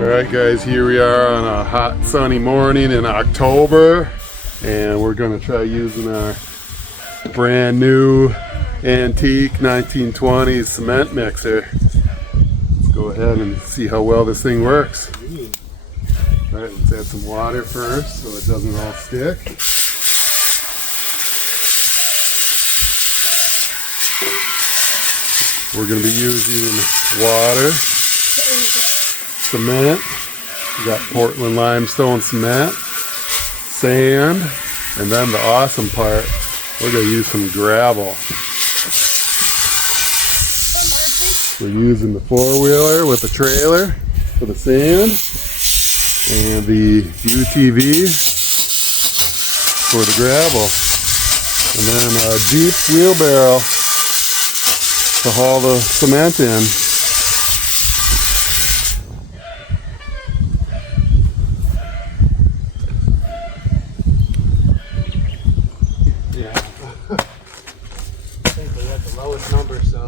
Alright guys, here we are on a hot sunny morning in October, and we're going to try using our brand new antique 1920s cement mixer. Let's go ahead and see how well this thing works. Alright, let's add some water first so it doesn't all stick. We're going to be using water, cement, we got Portland limestone cement, sand, and then the awesome part, we're going to use some gravel. We're using the four-wheeler with the trailer for the sand, and the UTV for the gravel, and then a Jeep wheelbarrow to haul the cement in. Yeah. I think we got the lowest number, so.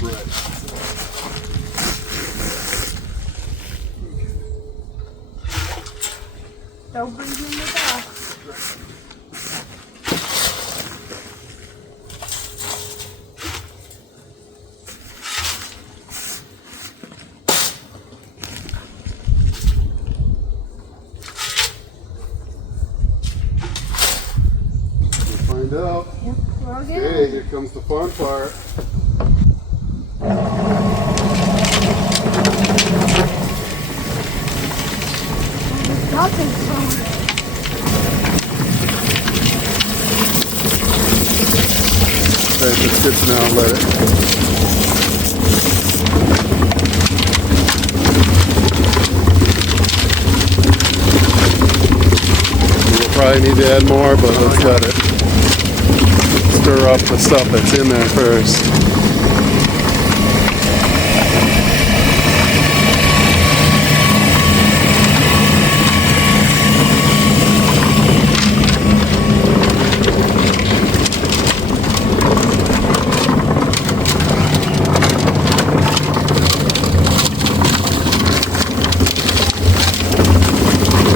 Right. Don't bring him the box. Find out. Yep, plug it Okay, in. here comes the fun part. Nothing from Okay, just sit now and let it. We'll probably need to add more, but let's let it stir up the stuff that's in there first.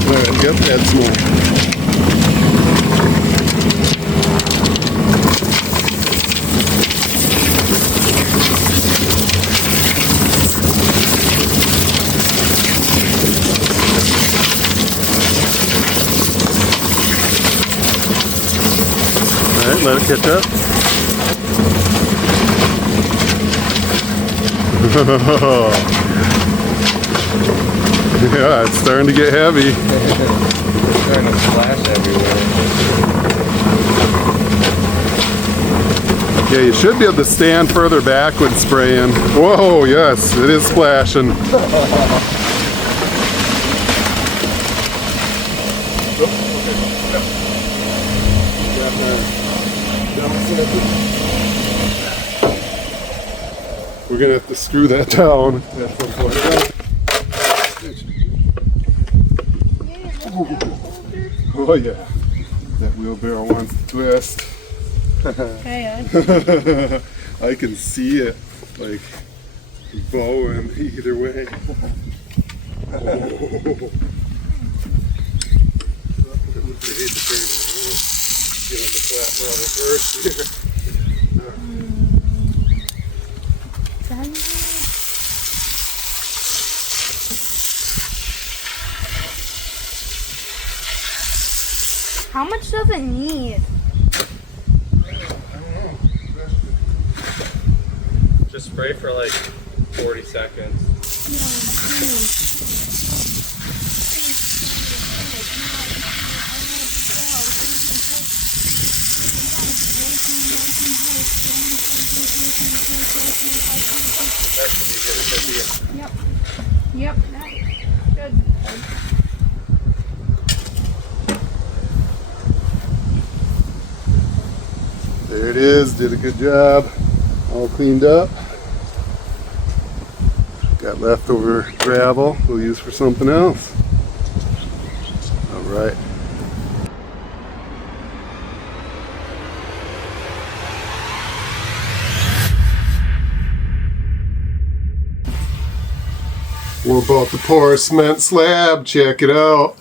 Alright, yep, add some more. Alright, let it catch up. Yeah, it's starting to get heavy. It's starting to splash everywhere. Yeah, you should be able to stand further back when spraying. Whoa, yes, it is splashing. We're gonna have to screw that down. Oh yeah, that wheelbarrow wants to twist. Okay, I can see it, like, bowing either way. Oh. Get on the flat level first here. How much does it need? Just spray for like 40 seconds. That should be good. Yep. Yep. That's good. There it is, did a good job. All cleaned up. Got leftover gravel we'll use for something else. All right. we're about to pour a cement slab. Check it out.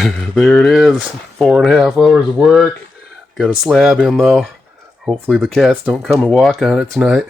There it is. 4.5 hours of work. Got a slab in though. Hopefully the cats don't come and walk on it tonight.